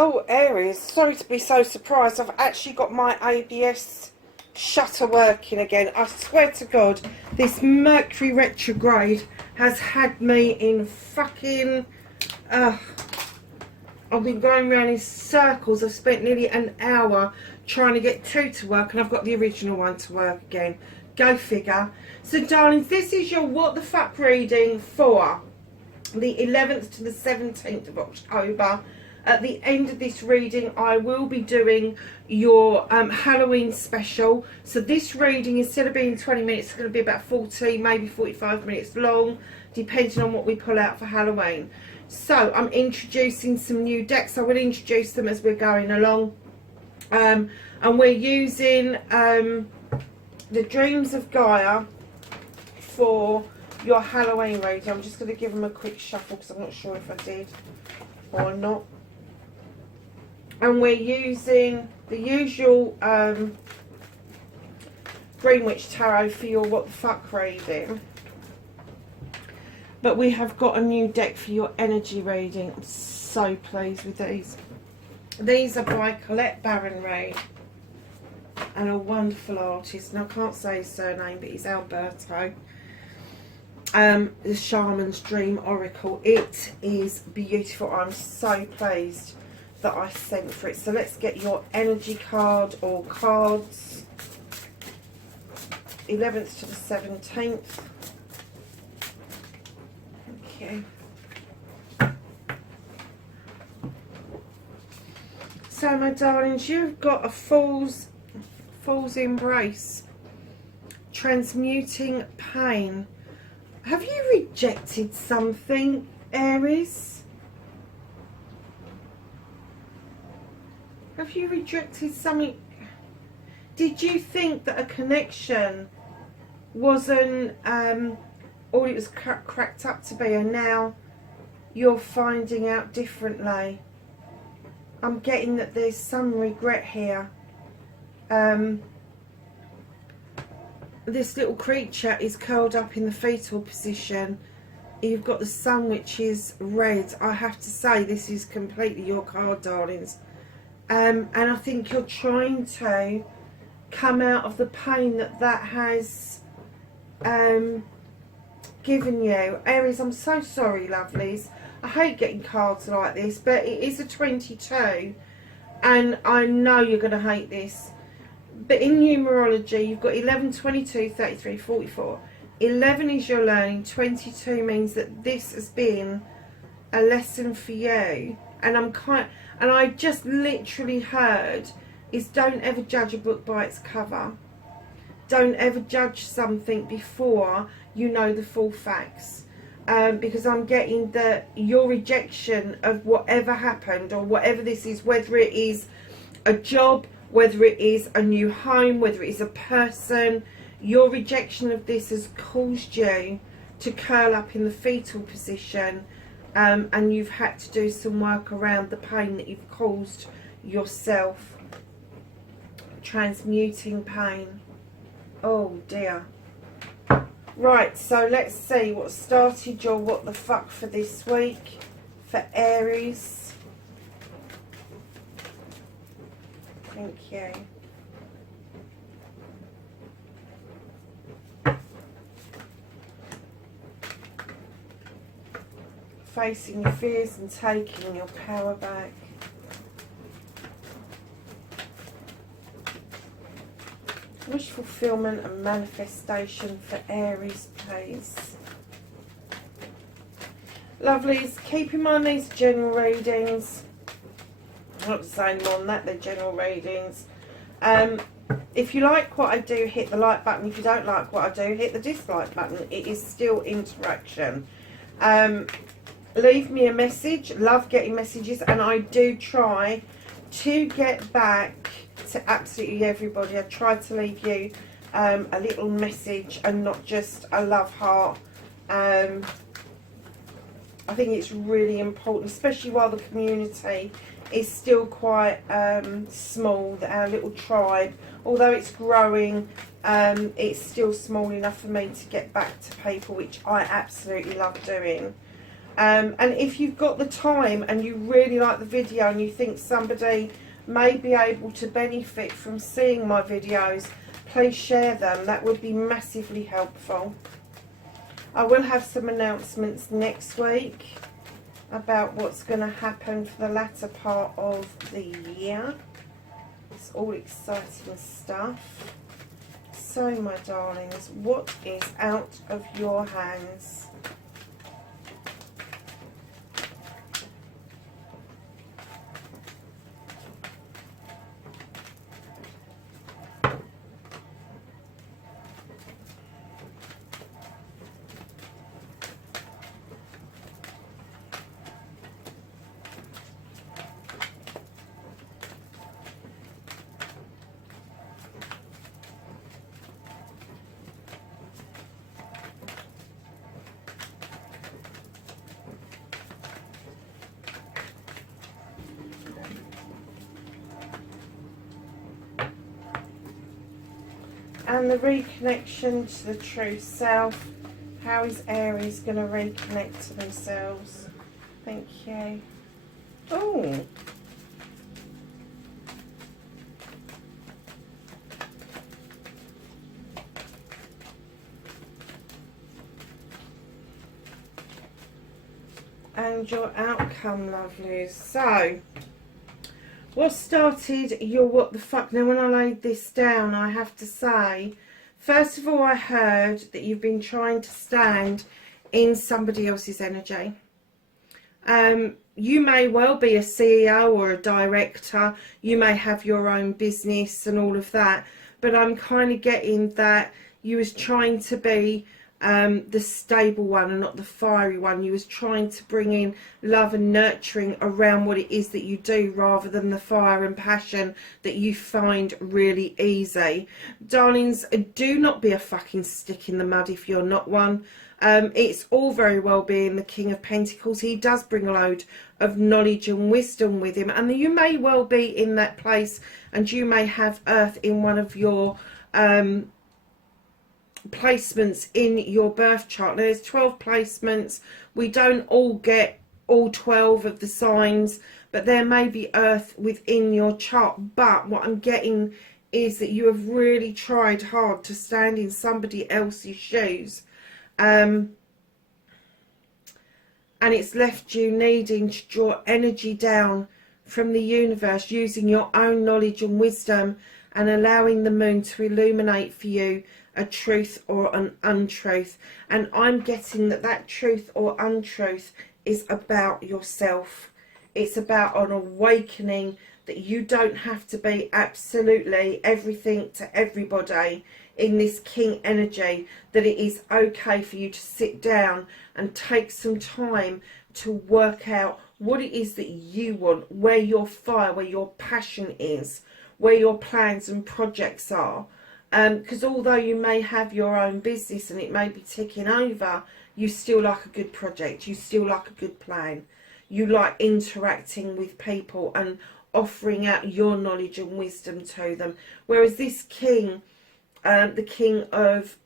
Oh, Aries, sorry to be so surprised. I've actually got my ABS shutter working again. I swear to God, this Mercury retrograde has had me in fucking... I've been going around in circles. I've spent nearly an hour trying to get two to work, and I've got the original one to work again. Go figure. So, darlings, this is your what the fuck reading for the 11th to the 17th of October. At the end of this reading, I will be doing your Halloween special. So this reading, instead of being 20 minutes, it's going to be about 40, maybe 45 minutes long, depending on what we pull out for Halloween. So I'm introducing some new decks. I will introduce them as we're going along. And we're using the Dreams of Gaia for your Halloween reading. I'm just going to give them a quick shuffle because I'm not sure if I did or not. And we're using the usual Greenwich Tarot for your what the fuck reading. But we have got a new deck for your energy reading. I'm so pleased with these. These are by Colette Barron-Reid, and a wonderful artist. And I can't say his surname, but he's Alberto. The Shaman's Dream Oracle. It is beautiful. I'm so pleased that I sent for it. So let's get your energy card or cards. 11th to the 17th. Okay. So my darlings, you've got a fool's embrace. Transmuting pain. Have you rejected something, Aries? Have you rejected something? Did you think that a connection wasn't all it was cracked up to be, and now you're finding out differently? I'm getting that there's some regret here. This little creature is curled up in the fetal position. You've got the sun, which is red. I have to say, this is completely your card, darlings. And I think you're trying to come out of the pain that has given you. Aries, I'm so sorry, lovelies. I hate getting cards like this, but it is a 22, and I know you're going to hate this. But in numerology, you've got 11, 22, 33, 44. 11 is your learning. 22 means that this has been a lesson for you. And I just literally heard is don't ever judge a book by its cover. Don't ever judge something before you know the full facts. Because I'm getting that your rejection of whatever happened, or whatever this is, whether it is a job, whether it is a new home, whether it is a person, your rejection of this has caused you to curl up in the fetal position. And you've had to do some work around the pain that you've caused yourself. Transmuting pain. Oh dear. Right, so let's see what started your what the fuck for this week for Aries. Thank you. Facing your fears and taking your power back. Wish fulfillment and manifestation for Aries, please. Lovelies, keep in mind these are general readings. I'm not saying more than that, they're general readings. If you like what I do, hit the like button. If you don't like what I do, hit the dislike button. It is still interaction. Leave me a message. Love getting messages, and I do try to get back to absolutely everybody. I try to leave you a little message and not just a love heart. I think it's really important, especially while the community is still quite small. Our little tribe, although it's growing, it's still small enough for me to get back to people, which I absolutely love doing. And if you've got the time and you really like the video and you think somebody may be able to benefit from seeing my videos, please share them. That would be massively helpful. I will have some announcements next week about what's going to happen for the latter part of the year. It's all exciting stuff. So, my darlings, what is out of your hands? And the reconnection to the true self. How is Aries going to reconnect to themselves? Thank you. Oh. And your outcome, lovelies. So, what started your what the fuck? Now, when I laid this down, I have to say, first of all, I heard that you've been trying to stand in somebody else's energy. You may well be a CEO or a director. You may have your own business and all of that. But I'm kind of getting that you was trying to be the stable one and not the fiery one. You was trying to bring in love and nurturing around what it is that you do, rather than the fire and passion that you find really easy. Darlings, do not be a fucking stick in the mud if you're not one. It's all very well being the King of Pentacles. He does bring a load of knowledge and wisdom with him, and you may well be in that place, and you may have Earth in one of your placements in your birth chart. Now, there's 12 placements. We don't all get all 12 of the signs, but there may be Earth within your chart. But what I'm getting is that you have really tried hard to stand in somebody else's shoes, and it's left you needing to draw energy down from the universe, using your own knowledge and wisdom, and allowing the moon to illuminate for you a truth or an untruth. And I'm getting that that truth or untruth is about yourself. It's about an awakening that you don't have to be absolutely everything to everybody in this king energy, that it is okay for you to sit down and take some time to work out what it is that you want, where your fire, where your passion is, where your plans and projects are. Because although you may have your own business and it may be ticking over, you still like a good project, you still like a good plan. You like interacting with people and offering out your knowledge and wisdom to them. Whereas this king, the King of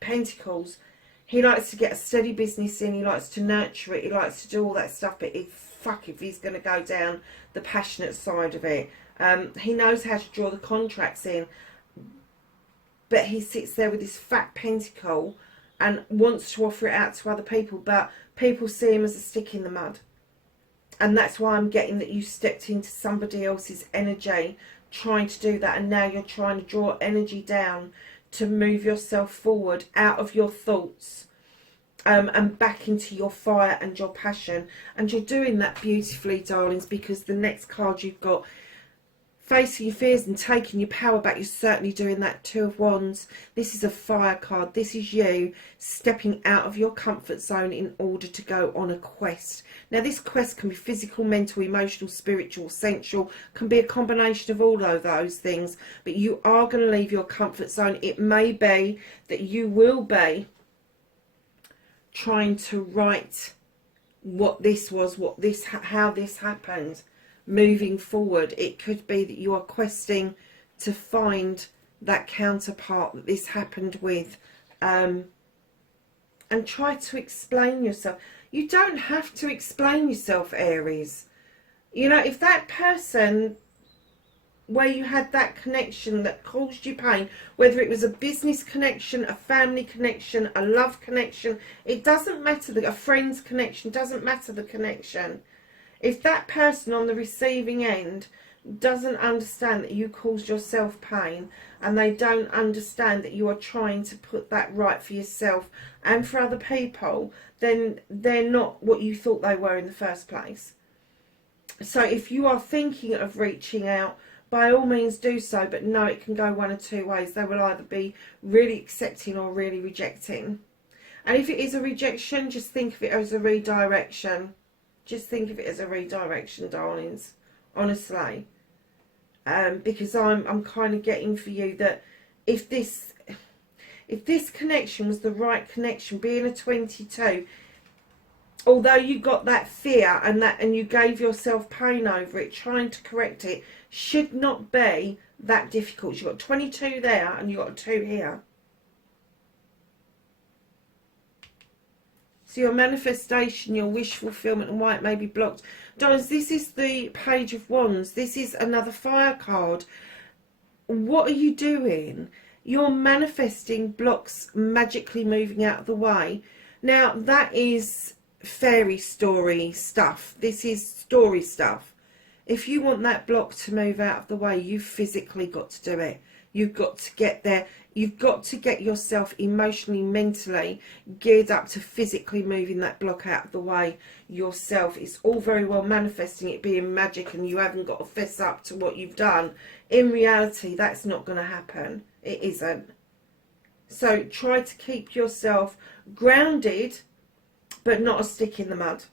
Pentacles, he likes to get a steady business in, he likes to nurture it, he likes to do all that stuff, but if he's going to go down the passionate side of it. He knows how to draw the contracts in, but he sits there with this fat pentacle and wants to offer it out to other people, but people see him as a stick in the mud. And that's why I'm getting that you stepped into somebody else's energy trying to do that, and now you're trying to draw energy down to move yourself forward out of your thoughts and back into your fire and your passion. And you're doing that beautifully, darlings, because the next card you've got, facing your fears and taking your power back, you're certainly doing that. Two of Wands. This is a fire card. This is you stepping out of your comfort zone in order to go on a quest. Now, this quest can be physical, mental, emotional, spiritual, sensual, can be a combination of all of those things, but you are going to leave your comfort zone. It may be that you will be trying to write what this was, how this happened. Moving forward, it could be that you are questing to find that counterpart that this happened with, and try to explain yourself. You don't have to explain yourself, Aries. You know, if that person where you had that connection that caused you pain, whether it was a business connection, a family connection, a love connection, it doesn't matter, a friend's connection, doesn't matter the connection. If that person on the receiving end doesn't understand that you caused yourself pain, and they don't understand that you are trying to put that right for yourself and for other people, then they're not what you thought they were in the first place. So if you are thinking of reaching out, by all means do so, but no, it can go one of two ways. They will either be really accepting or really rejecting. And if it is a rejection, just think of it as a redirection. Just think of it as a redirection, darlings, honestly. Because I'm kind of getting for you that if this connection was the right connection, being a 22, although you got that fear and you gave yourself pain over it, trying to correct it should not be that difficult. You've got 22 there and you've got a 2 here. So your manifestation, your wish fulfillment and why it may be blocked. Darlings, this is the Page of Wands. This is another fire card. What are you doing? You're manifesting blocks magically moving out of the way. Now, that is fairy story stuff. This is story stuff. If you want that block to move out of the way, you've physically got to do it. You've got to get there. You've got to get yourself emotionally, mentally geared up to physically moving that block out of the way yourself. It's all very well manifesting it being magic and you haven't got to fess up to what you've done. In reality, that's not going to happen. It isn't. So try to keep yourself grounded, but not a stick in the mud.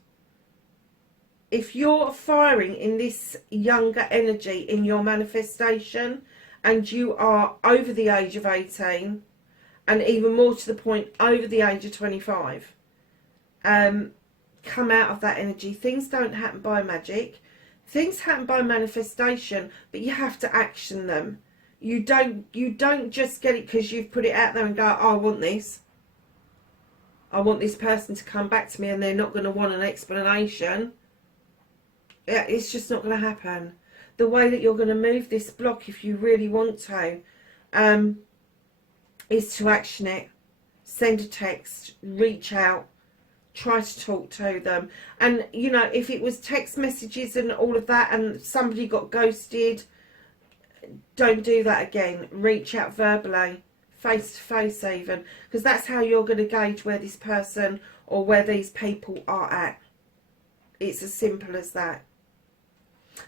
If you're firing in this younger energy in your manifestation, and you are over the age of 18, and even more to the point, over the age of 25, come out of that energy. Things don't happen by magic. Things happen by manifestation, but you have to action them. You don't just get it because you've put it out there and go, oh, I want this. I want this person to come back to me, and they're not going to want an explanation. Yeah, it's just not going to happen. The way that you're going to move this block, if you really want to, is to action it. Send a text, reach out, try to talk to them. And, you know, if it was text messages and all of that and somebody got ghosted, don't do that again. Reach out verbally, face to face even, because that's how you're going to gauge where this person or where these people are at. It's as simple as that.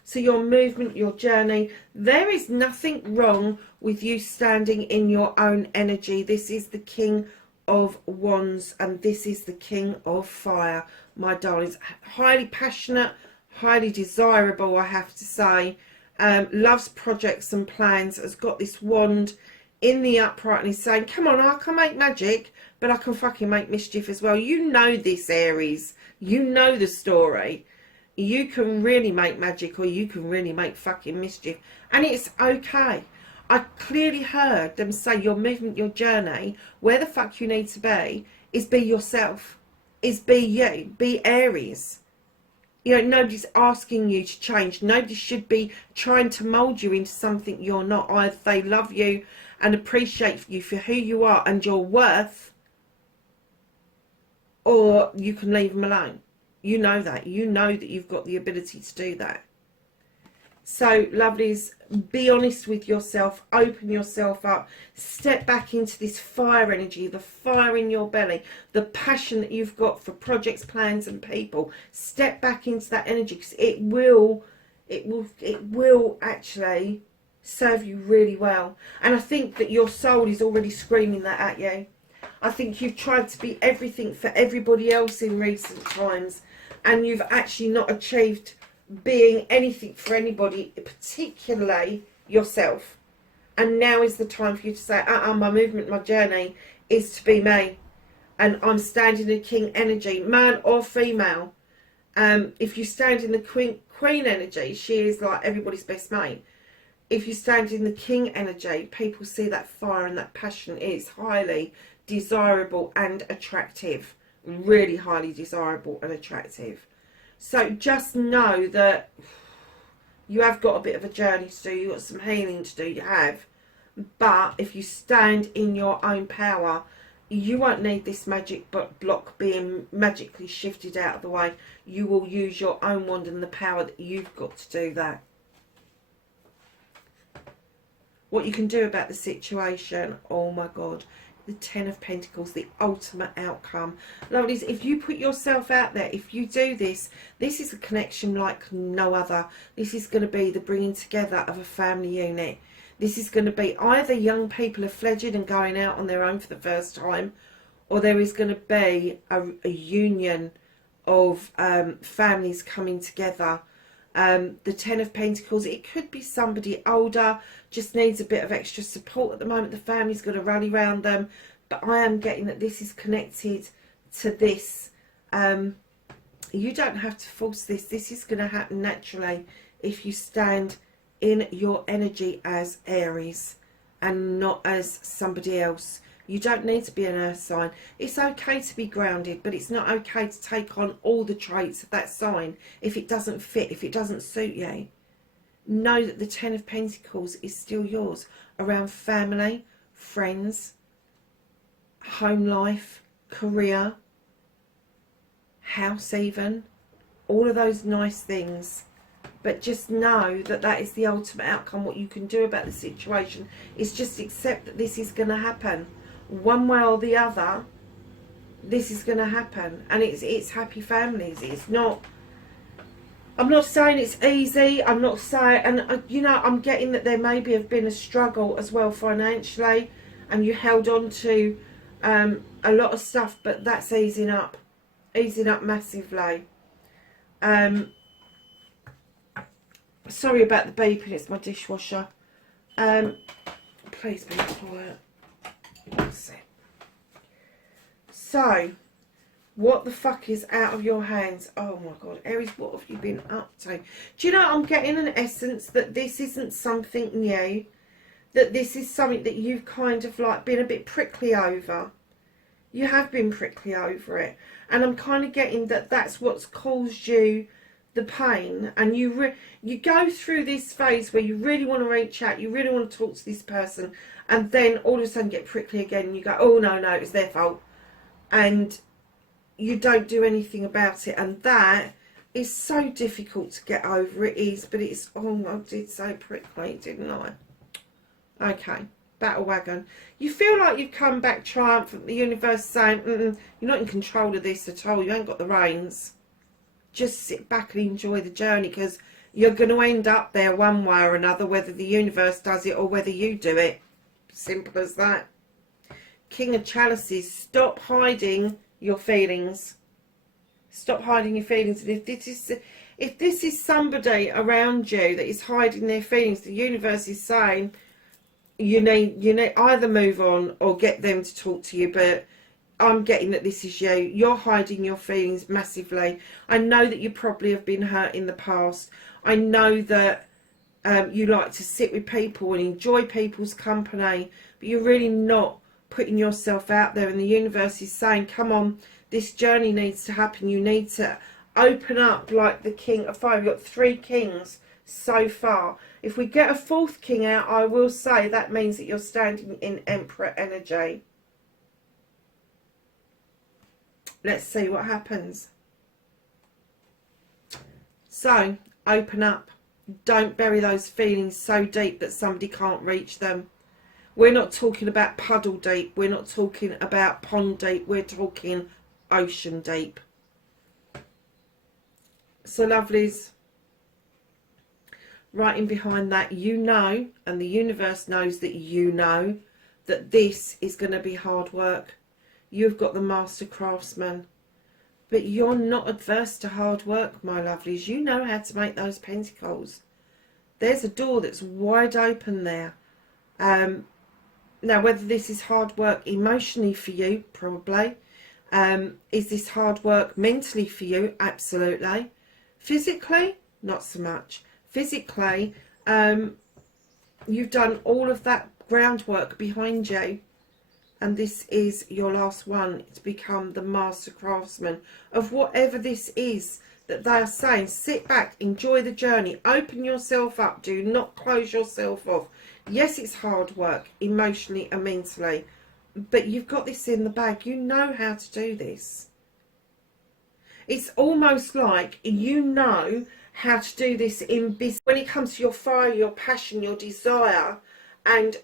So your movement, your journey, there is nothing wrong with you standing in your own energy. This is the King of Wands and this is the King of Fire, my darlings. Highly passionate, highly desirable, I have to say. Loves projects and plans, has got this wand in the upright and is saying, come on, I can make magic, but I can fucking make mischief as well. You know this, Aries. You know the story. You can really make magic or you can really make fucking mischief. And it's okay. I clearly heard them say your movement, your journey, where the fuck you need to be is be yourself. Is be you. Be Aries. You know, nobody's asking you to change. Nobody should be trying to mould you into something you're not. Either they love you and appreciate you for who you are and your worth, or you can leave them alone. You know that. You know that you've got the ability to do that. So, lovelies, be honest with yourself. Open yourself up. Step back into this fire energy, the fire in your belly, the passion that you've got for projects, plans and people. Step back into that energy because it will actually serve you really well. And I think that your soul is already screaming that at you. I think you've tried to be everything for everybody else in recent times, and you've actually not achieved being anything for anybody, particularly yourself. And now is the time for you to say, my movement, my journey is to be me. And I'm standing in King energy, man or female. If you stand in the Queen energy, she is like everybody's best mate. If you stand in the King energy, people see that fire and that passion. It's highly desirable and attractive really highly desirable and attractive. So just know that you have got a bit of a journey to do, you've got some healing to do, you have. But if you stand in your own power, you won't need this magic block being magically shifted out of the way. You will use your own wand and the power that you've got to do that. What you can do about the situation, oh my God, the Ten of Pentacles, the ultimate outcome. Lovelies, if you put yourself out there, if you do this, this is a connection like no other. This is going to be the bringing together of a family unit. This is going to be either young people are fledgling and going out on their own for the first time, or there is going to be a union of families coming together. The Ten of Pentacles, it could be somebody older, just needs a bit of extra support at the moment. The family's got to rally around them. But I am getting that this is connected to this. You don't have to force this. This is going to happen naturally if you stand in your energy as Aries and not as somebody else. You don't need to be an earth sign. It's okay to be grounded, but it's not okay to take on all the traits of that sign if it doesn't fit, if it doesn't suit you. Know that the Ten of Pentacles is still yours around family, friends, home life, career, house even, all of those nice things. But just know that that is the ultimate outcome. What you can do about the situation is just accept that this is going to happen. One way or the other, this is going to happen. And it's happy families. It's not, I'm not saying it's easy. I'm not saying, and you know, I'm getting that there maybe have been a struggle as well financially, and you held on to a lot of stuff, but that's easing up massively. Sorry about the beeping, it's my dishwasher. Please be quiet. That's it. So, what the fuck is out of your hands? Oh my God, Aries, what have you been up to? Do you know, I'm getting an essence that this isn't something new. That this is something that you've kind of like been a bit prickly over. You have been prickly over it. And I'm kind of getting that that's what's caused you the pain. And you go through this phase where you really want to reach out, you really want to talk to this person, and then all of a sudden get prickly again and you go, oh no, it was their fault. And you don't do anything about it. And that is so difficult to get over. It is, but it's, oh, I did say prickly, didn't I? Okay, battle wagon. You feel like you've come back triumphant. The universe saying, you're not in control of this at all. You ain't got the reins. Just sit back and enjoy the journey, because you're going to end up there one way or another, whether the universe does it or whether you do it. Simple as that. King of Chalices. Stop hiding your feelings. Stop hiding your feelings. And if this is somebody around you that is hiding their feelings, the universe is saying, you need either move on or get them to talk to you. But I'm getting that this is you. You're hiding your feelings massively. I know that you probably have been hurt in the past. I know that you like to sit with people and enjoy people's company, but you're really not putting yourself out there. And the universe is saying, come on, this journey needs to happen. You need to open up like the King of Fire. We've got 3 kings so far. If we get a 4th king out, I will say that means that you're standing in Emperor energy. Let's see what happens. So, open up. Don't bury those feelings so deep that somebody can't reach them. We're not talking about puddle deep. We're not talking about pond deep. We're talking ocean deep. So, lovelies, right in behind that, you know, and the universe knows that you know, that this is going to be hard work. You've got the master craftsman. But you're not adverse to hard work, my lovelies. You know how to make those pentacles. There's a door that's wide open there. Now, whether this is hard work emotionally for you, probably. Is this hard work mentally for you? Absolutely. Physically? Not so much. Physically, you've done all of that groundwork behind you. And this is your last one to become the master craftsman of whatever this is that they are saying. Sit back, enjoy the journey, open yourself up, do not close yourself off. Yes, it's hard work, emotionally and mentally, but you've got this in the bag. You know how to do this. It's almost like you know how to do this in business. When it comes to your fire, your passion, your desire, and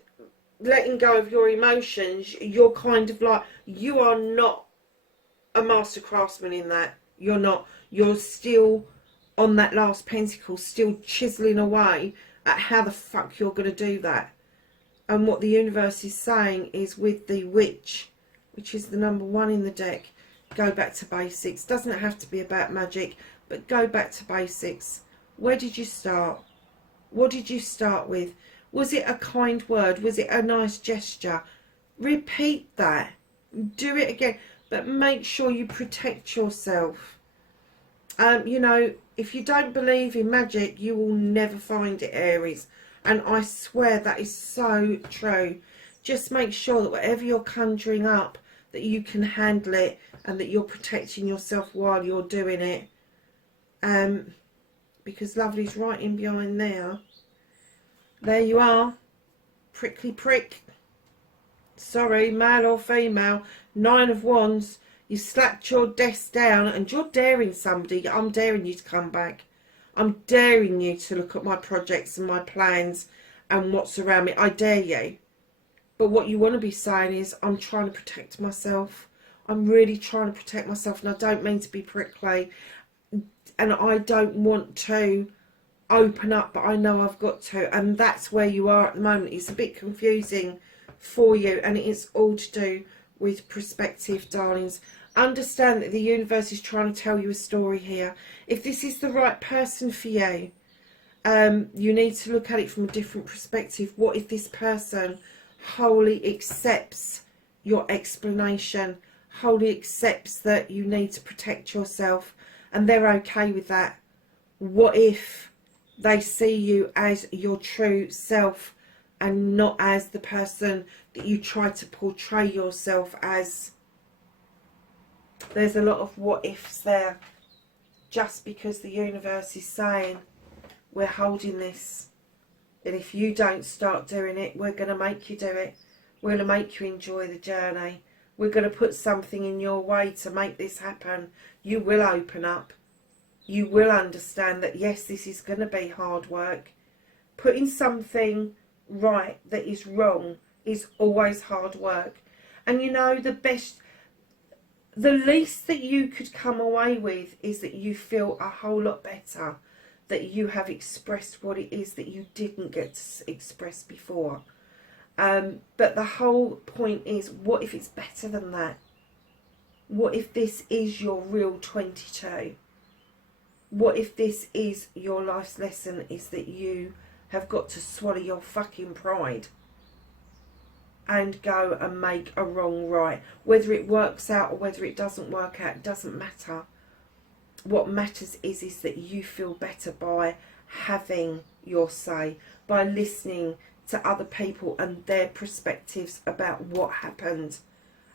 letting go of your emotions, you're kind of like, you are not a master craftsman in that. You're not. You're still on that last pentacle, still chiseling away at how the fuck you're going to do that. And what the universe is saying is, with the witch, which is the number 1 in the deck, go back to basics. Doesn't have to be about magic, but go back to basics. Where did you start? What did you start with? Was it a kind word? Was it a nice gesture? Repeat that. Do it again. But make sure you protect yourself. You know, if you don't believe in magic, you will never find it, Aries. And I swear that is so true. Just make sure that whatever you're conjuring up, that you can handle it and that you're protecting yourself while you're doing it. Because Lovely's right in behind there. There you are. Prickly prick. Sorry, male or female. 9 of Wands. You slapped your desk down and you're daring somebody. I'm daring you to come back. I'm daring you to look at my projects and my plans and what's around me. I dare you. But what you want to be saying is, I'm trying to protect myself. I'm really trying to protect myself. And I don't mean to be prickly. And I don't want to open up, but I know I've got to. And that's where you are at the moment. It's a bit confusing for you. And it's all to do with perspective, darlings. Understand that the universe is trying to tell you a story here. If this is the right person for you, you need to look at it from a different perspective. What if this person wholly accepts your explanation, wholly accepts that you need to protect yourself, and they're okay with that? What if they see you as your true self and not as the person that you try to portray yourself as? There's a lot of what ifs there, just because the universe is saying, we're holding this, and if you don't start doing it, we're going to make you do it. We're going to make you enjoy the journey. We're going to put something in your way to make this happen. You will open up. You will understand that, yes, this is going to be hard work. Putting something right that is wrong is always hard work. And you know, the least that you could come away with is that you feel a whole lot better, that you have expressed what it is that you didn't get to express before. But the whole point is, what if it's better than that? What if this is your real 22? What if this is your life's lesson, is that you have got to swallow your fucking pride and go and make a wrong right? Whether it works out or whether it doesn't work out, it doesn't matter. What matters is that you feel better by having your say, by listening to other people and their perspectives about what happened,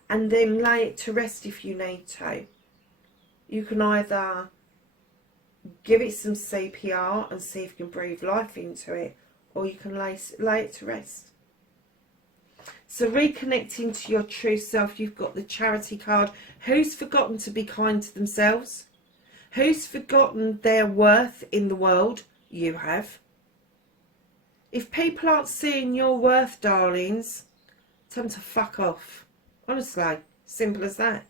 and then lay it to rest if you need to. You can either give it some CPR and see if you can breathe life into it, or you can lay it to rest. So reconnecting to your true self, you've got the Charity card. Who's forgotten to be kind to themselves? Who's forgotten their worth in the world? You have. If people aren't seeing your worth, darlings, tell them to fuck off. Honestly, simple as that.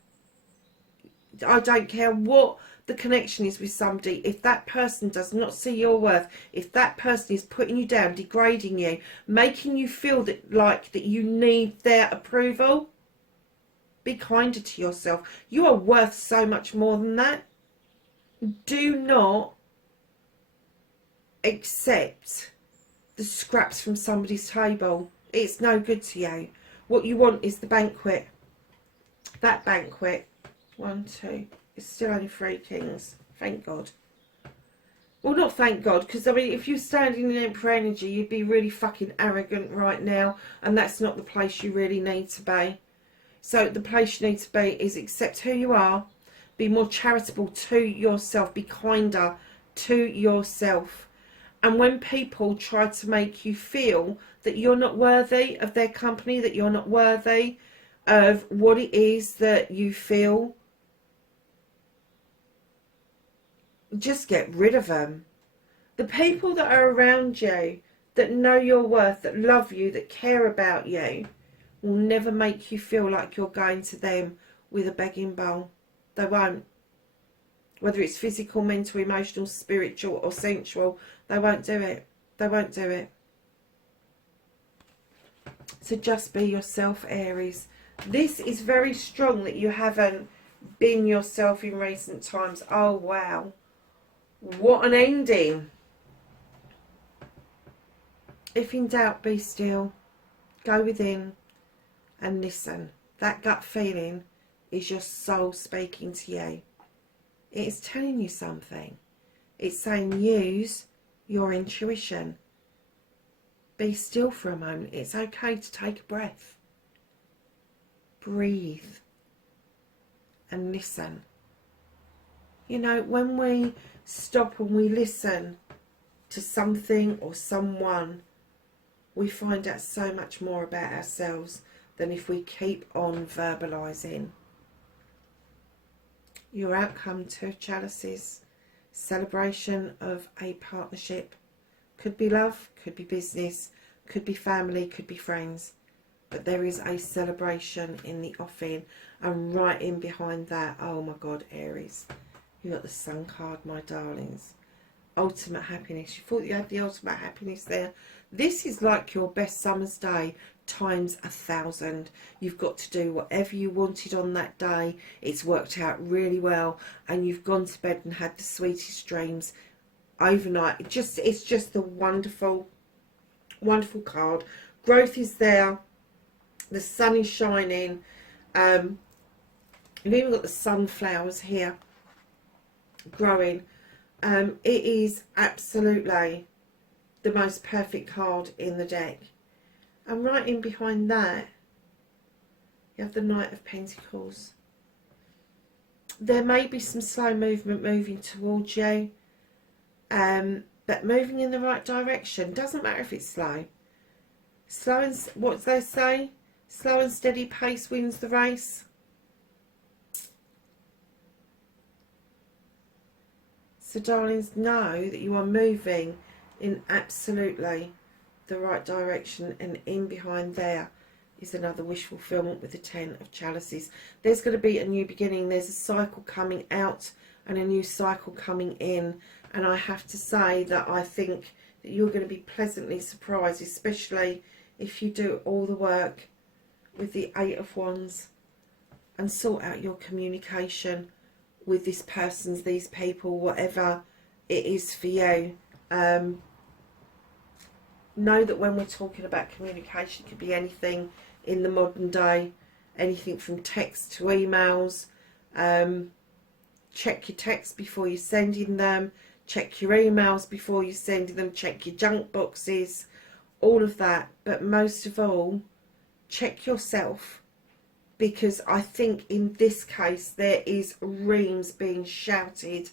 I don't care what the connection is with somebody. If that person does not see your worth, if that person is putting you down, degrading you, making you feel that you need their approval, be kinder to yourself. You are worth so much more than that. Do not accept the scraps from somebody's table. It's no good to you. What you want is the banquet. That banquet. 1, 2. It's still only 3 kings. Thank God. Well, not thank God, because I mean, if you're standing in Emperor energy, you'd be really fucking arrogant right now, and that's not the place you really need to be. So the place you need to be is accept who you are, be more charitable to yourself, be kinder to yourself. And when people try to make you feel that you're not worthy of their company, that you're not worthy of what it is that you feel, just get rid of them. The people that are around you, that know your worth, that love you, that care about you, will never make you feel like you're going to them with a begging bowl. They won't. Whether it's physical, mental, emotional, spiritual or sensual, they won't do it. They won't do it. So just be yourself, Aries. This is very strong that you haven't been yourself in recent times. Oh, wow. What an ending. If in doubt, be still. Go within and listen. That gut feeling is your soul speaking to you. It is telling you something. It's saying use your intuition. Be still for a moment. It's okay to take a breath. Breathe and listen. You know, when we stop and we listen to something or someone, we find out so much more about ourselves than if we keep on verbalising. Your outcome, 2 of chalices, celebration of a partnership. Could be love, could be business, could be family, could be friends. But there is a celebration in the offing. And right in behind that, oh my God, Aries, you got the Sun card, my darlings. Ultimate happiness. You thought you had the ultimate happiness there. This is like your best summer's day times 1,000. You've got to do whatever you wanted on that day. It's worked out really well, and you've gone to bed and had the sweetest dreams overnight. It's just a wonderful, wonderful card. Growth is there. The sun is shining. You've even got the sunflowers here growing. It is absolutely the most perfect card in the deck. And right in behind that, you have the Knight of Pentacles. There may be some slow movement moving towards you, but moving in the right direction. Doesn't matter if it's slow. Slow and, what do they say? Slow and steady pace wins the race. So darlings, know that you are moving in absolutely the right direction, and in behind there is another wish fulfillment with the 10 of chalices. There's going to be a new beginning. There's a cycle coming out and a new cycle coming in, and I have to say that I think that you're going to be pleasantly surprised, especially if you do all the work with the 8 of Wands and sort out your communication with this person, these people, whatever it is for you. Know that when we're talking about communication, it could be anything in the modern day, anything from text to emails. Check your texts before you're sending them, check your emails before you're sending them, check your junk boxes, all of that. But most of all, check yourself, because I think in this case there is reams being shouted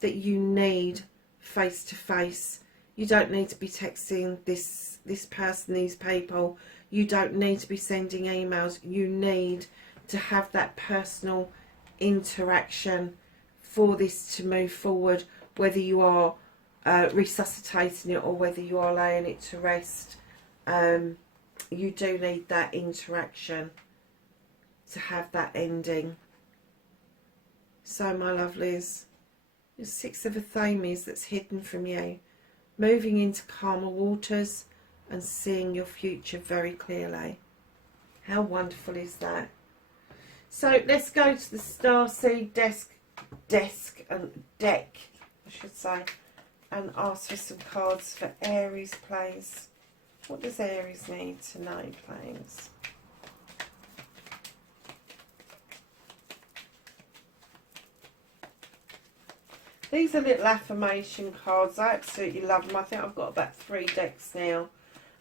that you need face to face. You don't need to be texting this person, these people. You don't need to be sending emails. You need to have that personal interaction for this to move forward, whether you are resuscitating it or whether you are laying it to rest. You do need that interaction to have that ending. So my lovelies, the 6 of Athames that's hidden from you, moving into calmer waters and seeing your future very clearly. How wonderful is that? So let's go to the Starseed deck, I should say, and ask for some cards for Aries, please. What does Aries need to know, please? These are little affirmation cards. I absolutely love them. I think I've got about 3 decks now.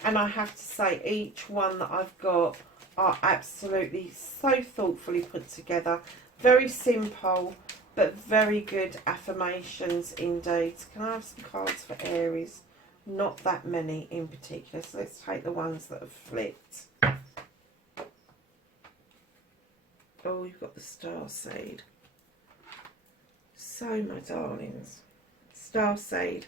And I have to say, each one that I've got, are absolutely so thoughtfully put together. Very simple, but very good affirmations indeed. Can I have some cards for Aries? Not that many in particular, so let's take the ones that have flipped. Oh, you've got the star seed. So, my darlings, star seed.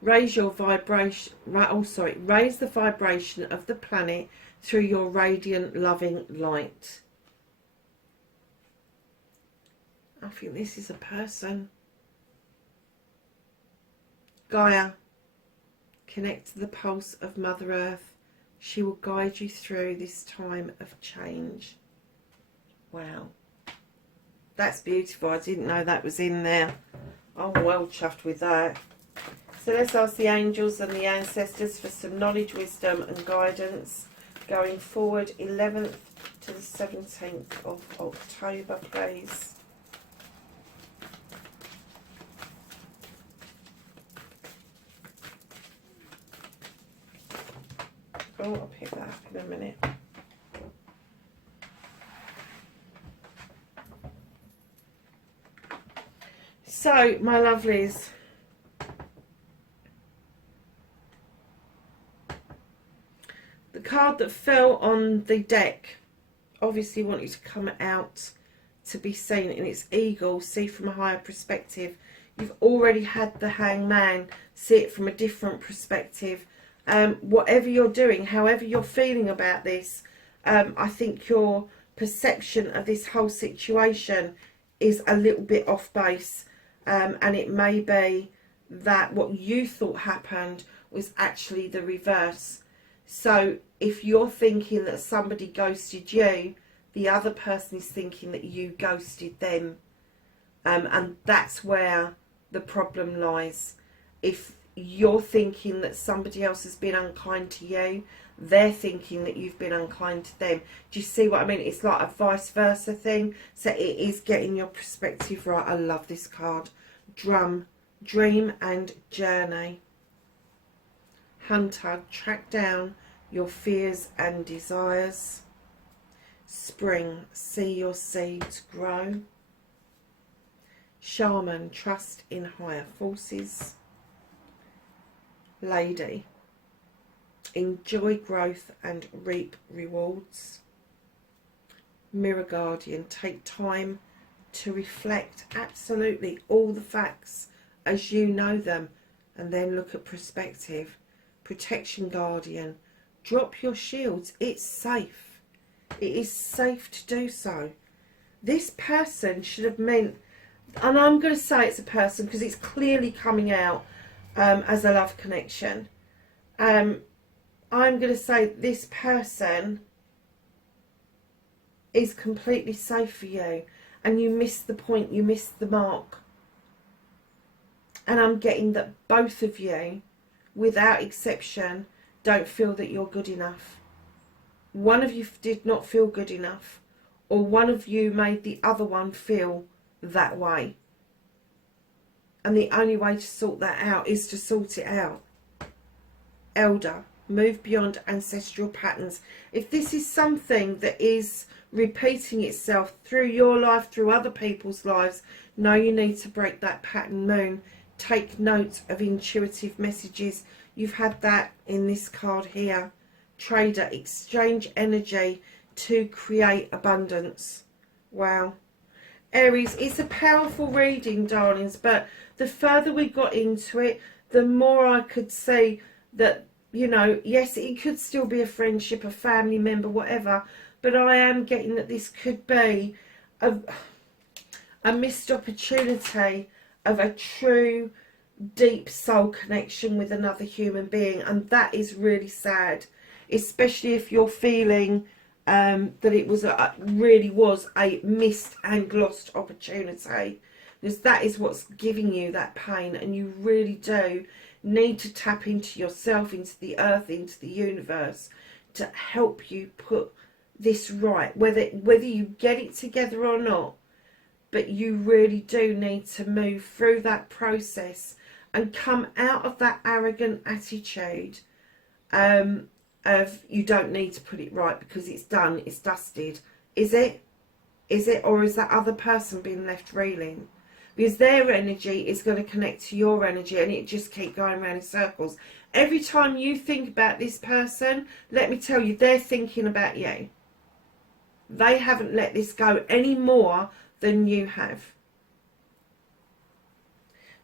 Raise your vibration. Raise the vibration of the planet through your radiant, loving light. I think this is a person. Gaia, connect to the pulse of Mother Earth. She will guide you through this time of change. Wow. That's beautiful. I didn't know that was in there. I'm well chuffed with that. So let's ask the angels and the ancestors for some knowledge, wisdom and guidance going forward, 11th to the 17th of October, please. Oh, I'll pick that up in a minute. So, my lovelies, the card that fell on the deck obviously want you to come out to be seen in its eagle, see from a higher perspective. You've already had the hangman, see it from a different perspective. Whatever you're doing, however you're feeling about this, I think your perception of this whole situation is a little bit off base, and it may be that what you thought happened was actually the reverse. So if you're thinking that somebody ghosted you, the other person is thinking that you ghosted them, and that's where the problem lies. If you're thinking that somebody else has been unkind to you, they're thinking that you've been unkind to them. Do you see what I mean? It's like a vice versa thing. So it is getting your perspective right. I love this card. Drum, dream and journey. Hunter, track down your fears and desires. Spring, see your seeds grow. Shaman, trust in higher forces. Lady, enjoy growth and reap rewards. Mirror guardian, take time to reflect absolutely all the facts as you know them and then look at perspective. Protection guardian, drop your shields. It's safe. It is safe to do so. This person should have meant, and I'm going to say it's a person because it's clearly coming out as a love connection. I'm going to say this person is completely safe for you, and you missed the point, you missed the mark. And I'm getting that both of you, without exception, don't feel that you're good enough. One of you did not feel good enough, or one of you made the other one feel that way. And the only way to sort that out is to sort it out. Elder, move beyond ancestral patterns. If this is something that is repeating itself through your life, through other people's lives, know you need to break that pattern. Moon, take note of intuitive messages. You've had that in this card here. Trader, exchange energy to create abundance. Wow. Aries, it's a powerful reading, darlings, but the further we got into it, the more I could see that, you know, yes, it could still be a friendship, a family member, whatever, but I am getting that this could be a missed opportunity of a true, deep soul connection with another human being, and that is really sad, especially if you're feeling that it was really was a missed and lost opportunity, because that is what's giving you that pain, and you really do need to tap into yourself, into the earth, into the universe to help you put this right, whether you get it together or not. But you really do need to move through that process and come out of that arrogant attitude, of you don't need to put it right because it's done, it's dusted. Is it? Is it? Or is that other person being left reeling? Because their energy is going to connect to your energy and it just keep going around in circles. Every time you think about this person, let me tell you, they're thinking about you. They haven't let this go any more than you have.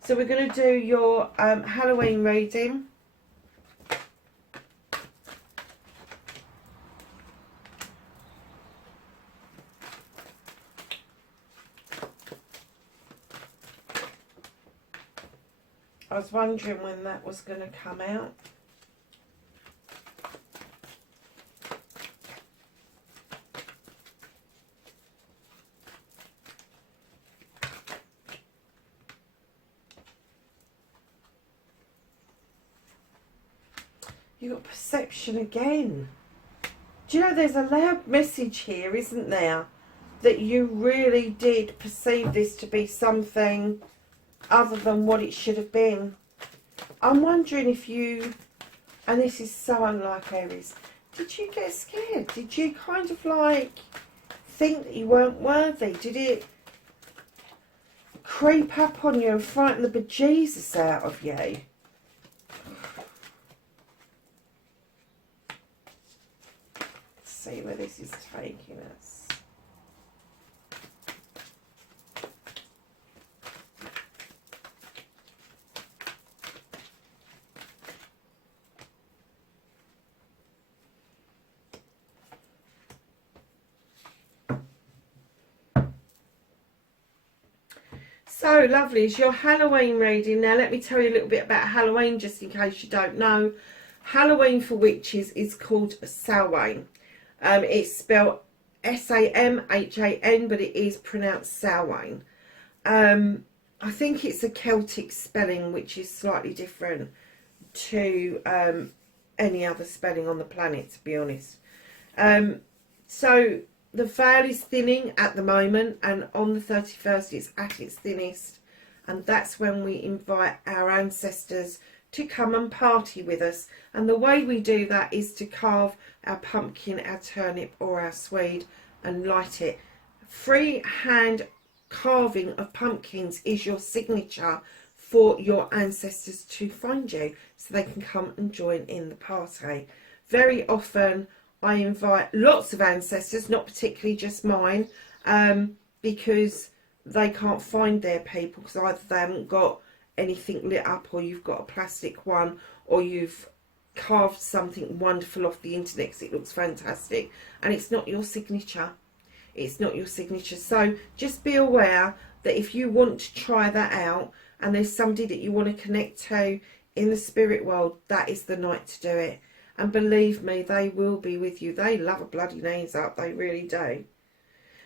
So we're going to do your Halloween reading. I was wondering when that was going to come out. You got perception again. Do you know there's a loud message here, isn't there? That you really did perceive this to be something other than what it should have been. I'm wondering if you, and this is so unlike Aries, did you get scared? Did you kind of like think that you weren't worthy? Did it creep up on you and frighten the bejesus out of you? Let's see where this is taking us. So lovely, it's your Halloween reading. Now let me tell you a little bit about Halloween just in case you don't know. Halloween for witches is called Samhain. It's spelled S-A-M-H-A-N, but it is pronounced Samhain. I think it's a Celtic spelling which is slightly different to any other spelling on the planet, to be honest. So the veil is thinning at the moment, and on the 31st it's at its thinnest, and that's when we invite our ancestors to come and party with us. And the way we do that is to carve our pumpkin, our turnip or our swede and light it. Freehand carving of pumpkins is your signature for your ancestors to find you, so they can come and join in the party. Very often I invite lots of ancestors, not particularly just mine, because they can't find their people, because either they haven't got anything lit up, or you've got a plastic one, or you've carved something wonderful off the internet because it looks fantastic and it's not your signature. It's not your signature. So just be aware that if you want to try that out and there's somebody that you want to connect to in the spirit world, that is the night to do it. And believe me, they will be with you. They love a bloody nose up. They really do.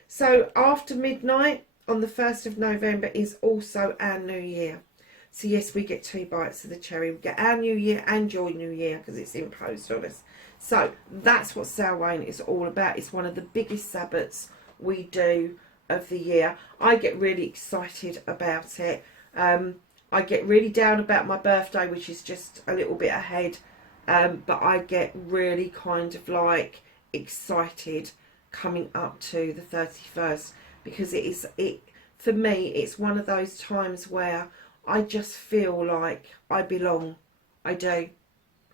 So after midnight on the 1st of November is also our new year. So yes, we get 2 bites of the cherry. We get our new year and your new year because it's imposed on us. So that's what Samhain is all about. It's one of the biggest Sabbats we do of the year. I get really excited about it. I get really down about my birthday, which is just a little bit ahead. But I get really kind of like excited coming up to the 31st, because for me it's one of those times where I just feel like I belong. I do,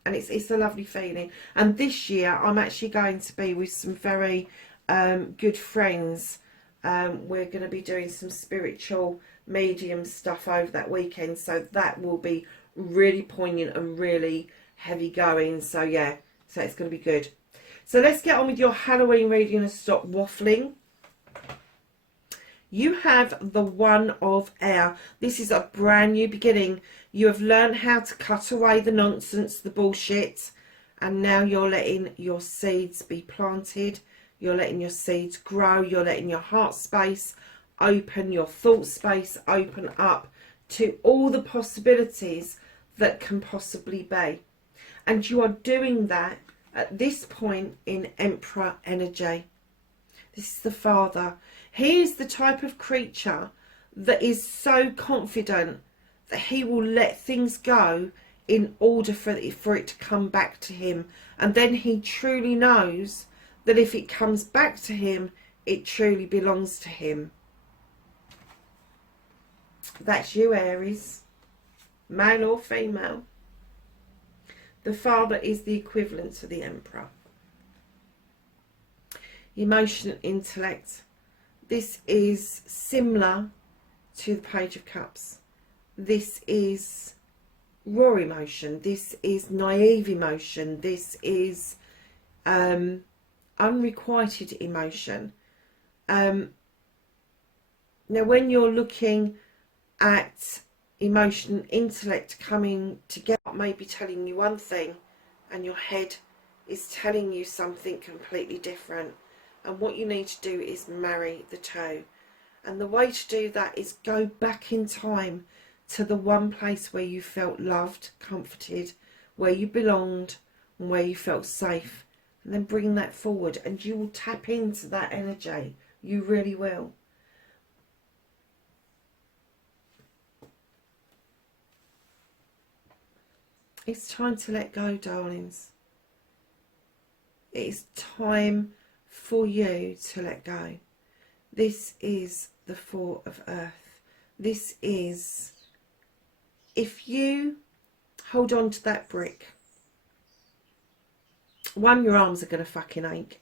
and it's a lovely feeling. And this year I'm actually going to be with some very good friends. We're going to be doing some spiritual medium stuff over that weekend, so that will be really poignant and really heavy going. So yeah, so it's going to be good. So let's get on with your Halloween reading and stop waffling. You have the One of Air. This is a brand new beginning. You have learned how to cut away the nonsense, the bullshit, and now you're letting your seeds be planted. You're letting your seeds grow. You're letting your heart space open, your thought space open up to all the possibilities that can possibly be. And you are doing that at this point in Emperor energy. This is the Father. He is the type of creature that is so confident that he will let things go in order for it to come back to him. And then he truly knows that if it comes back to him, it truly belongs to him. That's you, Aries, male or female. The Father is the equivalent to the Emperor. Emotional intellect. This is similar to the Page of Cups. This is raw emotion. This is naive emotion. This is unrequited emotion. Now, when you're looking at emotion and intellect coming together, it may be telling you one thing and your head is telling you something completely different. And what you need to do is marry the two. And the way to do that is go back in time to the one place where you felt loved, comforted, where you belonged, and where you felt safe. And then bring that forward, and you will tap into that energy. You really will. It's time to let go, darlings. It is time for you to let go. This is the Four of Earth. This is, if you hold on to that brick, one, your arms are going to fucking ache.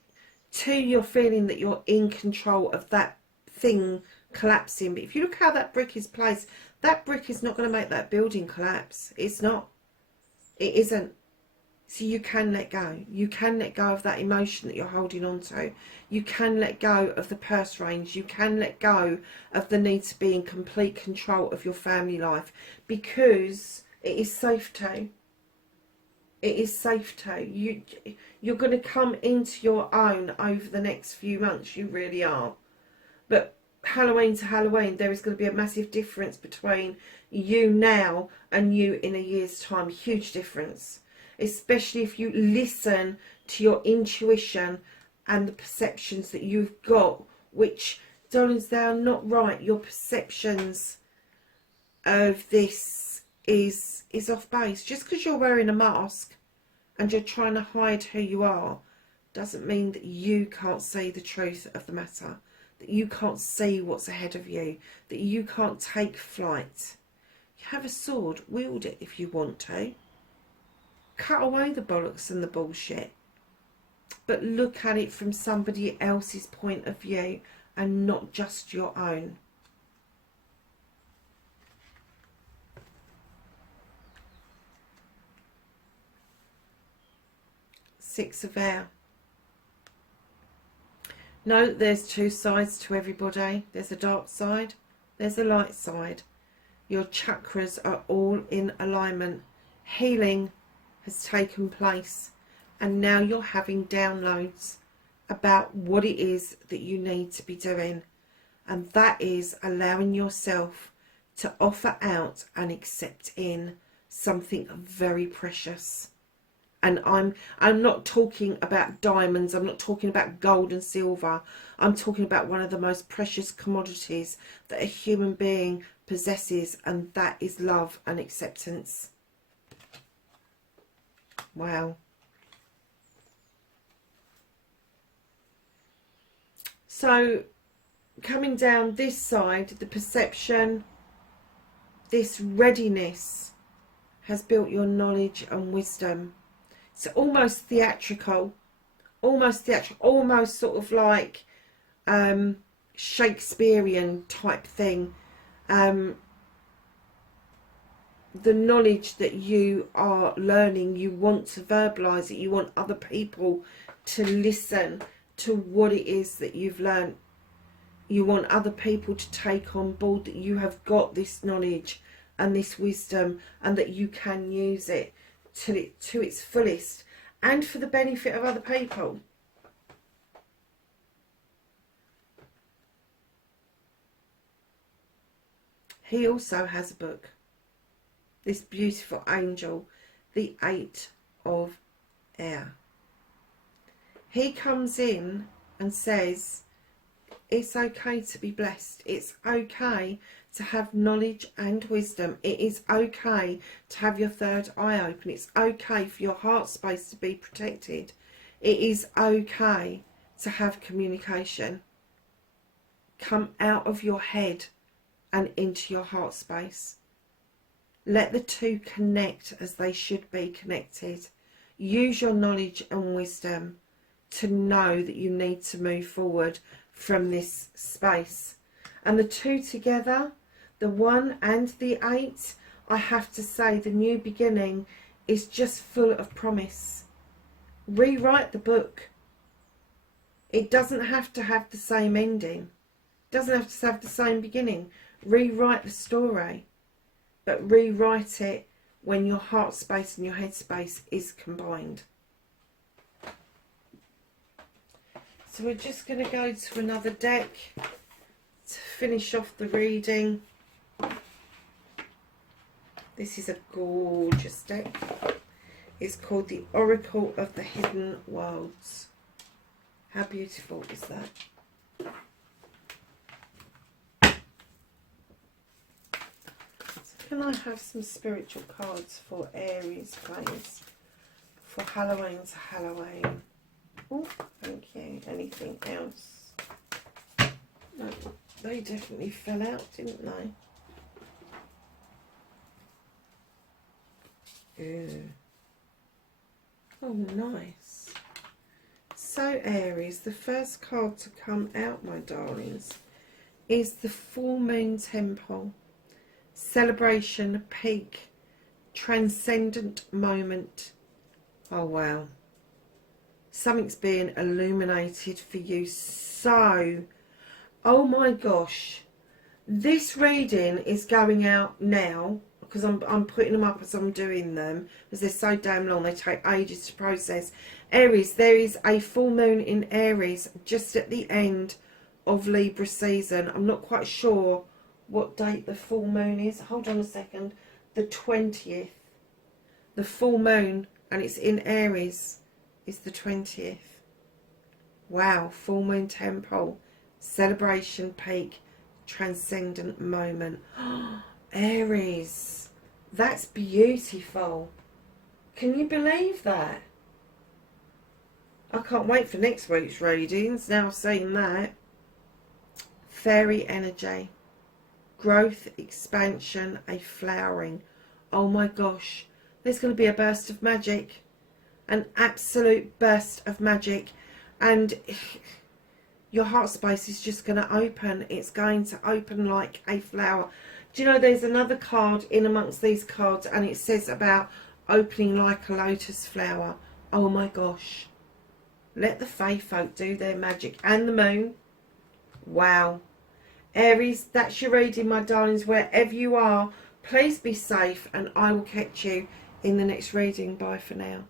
Two, you're feeling that you're in control of that thing collapsing. But if you look how that brick is placed, that brick is not going to make that building collapse. It's not. It isn't. So you can let go. You can let go of that emotion that you're holding on to. You can let go of the purse reins. You can let go of the need to be in complete control of your family life, because it is safe to. It is safe to. You're going to come into your own over the next few months. You really are. But Halloween to Halloween, there is going to be a massive difference between you now and you in a year's time. Huge difference. Especially if you listen to your intuition and the perceptions that you've got, which, darlings, they are not right. Your perceptions of this is off base. Just because you're wearing a mask and you're trying to hide who you are doesn't mean that you can't see the truth of the matter, that you can't see what's ahead of you, that you can't take flight. You have a sword, wield it if you want to. Cut away the bollocks and the bullshit, but look at it from somebody else's point of view and not just your own. Six of Air. Know that there's two sides to everybody. There's a dark side, there's a light side. Your chakras are all in alignment. Healing has taken place, and now you're having downloads about what it is that you need to be doing, and that is allowing yourself to offer out and accept in something very precious. And I'm not talking about diamonds, I'm not talking about gold and silver, I'm talking about one of the most precious commodities that a human being possesses, and that is love and acceptance. Wow. So coming down this side, the perception, this readiness has built your knowledge and wisdom. It's almost theatrical, almost sort of like Shakespearean type thing. The knowledge that you are learning, you want to verbalise it, you want other people to listen to what it is that you've learned. You want other people to take on board that you have got this knowledge and this wisdom, and that you can use it to its fullest and for the benefit of other people. He also has a book. This beautiful angel, the Eight of Air. He comes in and says, it's okay to be blessed. It's okay to have knowledge and wisdom. It is okay to have your third eye open. It's okay for your heart space to be protected. It is okay to have communication. Come out of your head and into your heart space. Let the two connect as they should be connected. Use your knowledge and wisdom to know that you need to move forward from this space. And the two together, the 1 and the 8, I have to say the new beginning is just full of promise. Rewrite the book. It doesn't have to have the same ending. It doesn't have to have the same beginning. Rewrite the story. But rewrite it when your heart space and your head space is combined. So we're just going to go to another deck to finish off the reading. This is a gorgeous deck. It's called the Oracle of the Hidden Worlds. How beautiful is that? Can I have some spiritual cards for Aries, please? For Halloween to Halloween. Oh, thank you. Anything else? No, they definitely fell out, didn't they? Ew. Oh, nice. So, Aries, the first card to come out, my darlings, is the Full Moon Temple. Celebration, peak, transcendent moment. Oh wow. Something's being illuminated for you. So, oh my gosh. This reading is going out now because I'm putting them up as I'm doing them because they're so damn long. They take ages to process. Aries, there is a full moon in Aries just at the end of Libra season. I'm not quite sure what date the full moon is. Hold on a second. The 20th. The full moon, and it's in Aries, is the 20th. Wow. Full moon temple. Celebration, peak, transcendent moment. Aries. That's beautiful. Can you believe that? I can't wait for next week's readings. Now I've seen that. Fairy energy. Growth, expansion, a flowering. Oh my gosh, there's going to be a burst of magic, an absolute burst of magic, and your heart space is just going to open. It's going to open like a flower. Do you know there's another card in amongst these cards and it says about opening like a lotus flower. Oh my gosh, let the fae folk do their magic. And the moon. Wow. Aries, that's your reading, my darlings. Wherever you are, please be safe, and I will catch you in the next reading. Bye for now.